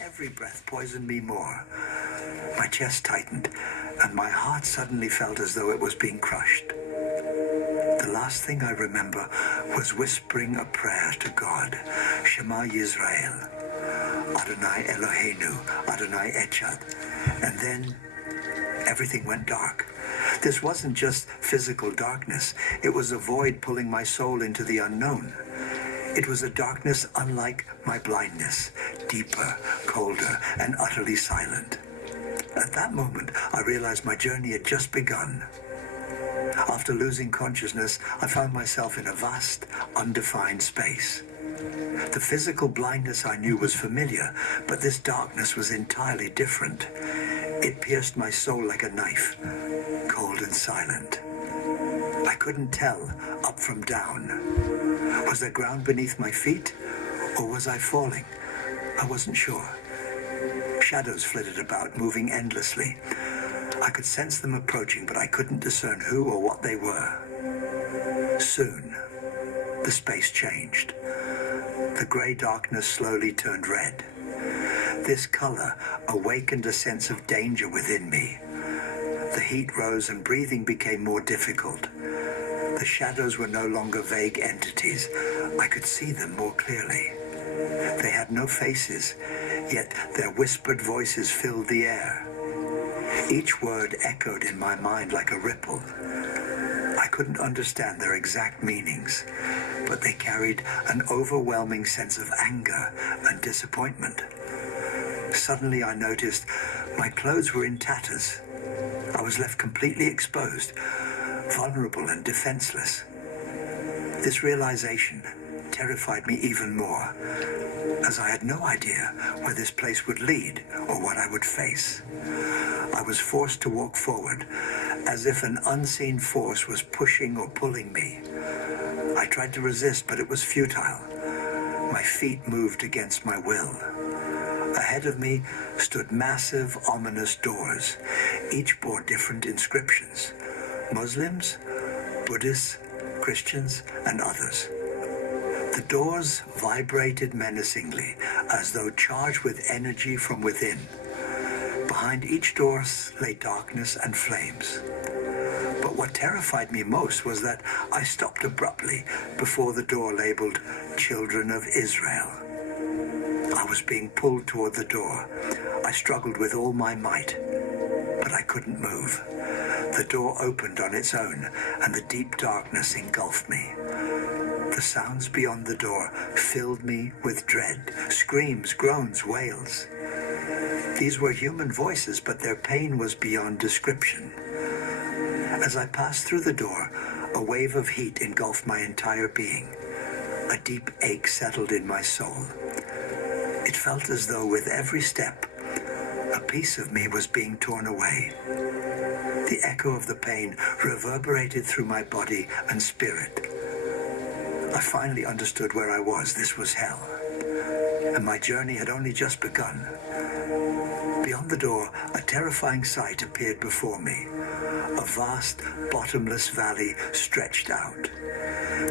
Every breath poisoned me more. My chest tightened, and my heart suddenly felt as though it was being crushed. The last thing I remember was whispering a prayer to God, Shema Yisrael, Adonai Eloheinu, Adonai Echad. And then everything went dark. This wasn't just physical darkness. It was a void pulling my soul into the unknown. It was a darkness unlike my blindness, deeper, colder, and utterly silent. At that moment, I realized my journey had just begun. After losing consciousness, I found myself in a vast, undefined space. The physical blindness I knew was familiar, but this darkness was entirely different. It pierced my soul like a knife, cold and silent. I couldn't tell up from down. Was there ground beneath my feet, or was I falling? I wasn't sure. Shadows flitted about, moving endlessly. I could sense them approaching, but I couldn't discern who or what they were. Soon, the space changed. The grey darkness slowly turned red. This color awakened a sense of danger within me. The heat rose and breathing became more difficult. The shadows were no longer vague entities. I could see them more clearly. They had no faces, yet their whispered voices filled the air. Each word echoed in my mind like a ripple. I couldn't understand their exact meanings, but they carried an overwhelming sense of anger and disappointment. Suddenly I noticed my clothes were in tatters. I was left completely exposed, vulnerable and defenseless. This realization terrified me even more, as I had no idea where this place would lead or what I would face. I was forced to walk forward, as if an unseen force was pushing or pulling me. I tried to resist, but it was futile. My feet moved against my will. Ahead of me stood massive, ominous doors. Each bore different inscriptions: Muslims, Buddhists, Christians, and others. The doors vibrated menacingly, as though charged with energy from within. Behind each door lay darkness and flames. But what terrified me most was that I stopped abruptly before the door labeled Children of Israel. I was being pulled toward the door. I struggled with all my might, but I couldn't move. The door opened on its own, and the deep darkness engulfed me. The sounds beyond the door filled me with dread. Screams, groans, wails. These were human voices, but their pain was beyond description. As I passed through the door, a wave of heat engulfed my entire being. A deep ache settled in my soul. It felt as though with every step, a piece of me was being torn away. The echo of the pain reverberated through my body and spirit. I finally understood where I was. This was hell, and my journey had only just begun. Beyond the door, a terrifying sight appeared before me. A vast, bottomless valley stretched out.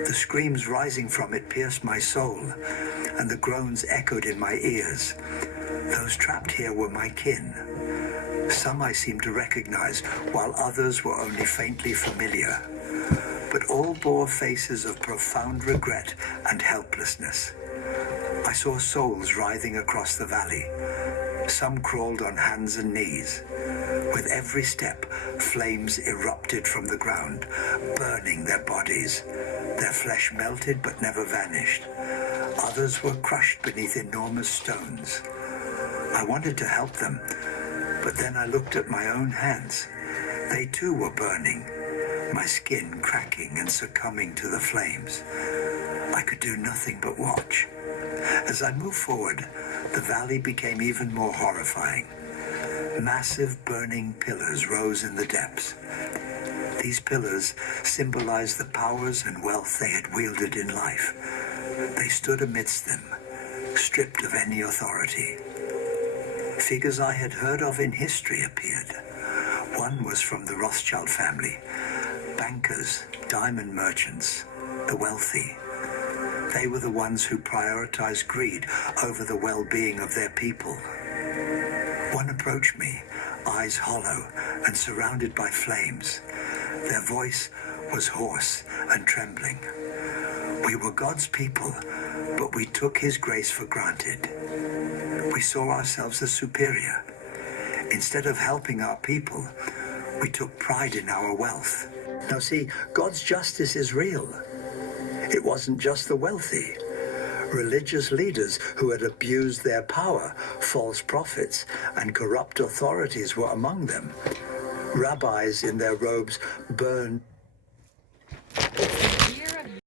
The screams rising from it pierced my soul, and the groans echoed in my ears. Those trapped here were my kin. Some I seemed to recognize, while others were only faintly familiar. But all bore faces of profound regret and helplessness. I saw souls writhing across the valley. Some crawled on hands and knees. With every step, flames erupted from the ground, burning their bodies. Their flesh melted but never vanished. Others were crushed beneath enormous stones. I wanted to help them, but then I looked at my own hands. They too were burning, my skin cracking and succumbing to the flames. I could do nothing but watch. As I moved forward, the valley became even more horrifying. Massive burning pillars rose in the depths. These pillars symbolized the powers and wealth they had wielded in life. They stood amidst them, stripped of any authority. Figures I had heard of in history appeared. One was from the Rothschild family, bankers, diamond merchants, the wealthy. They were the ones who prioritized greed over the well-being of their people. One approached me, eyes hollow and surrounded by flames. Their voice was hoarse and trembling. We were God's people, but we took his grace for granted. We saw ourselves as superior. Instead of helping our people, we took pride in our wealth. Now see, God's justice is real. It wasn't just the wealthy. Religious leaders who had abused their power, false prophets, and corrupt authorities were among them. Rabbis in their robes burned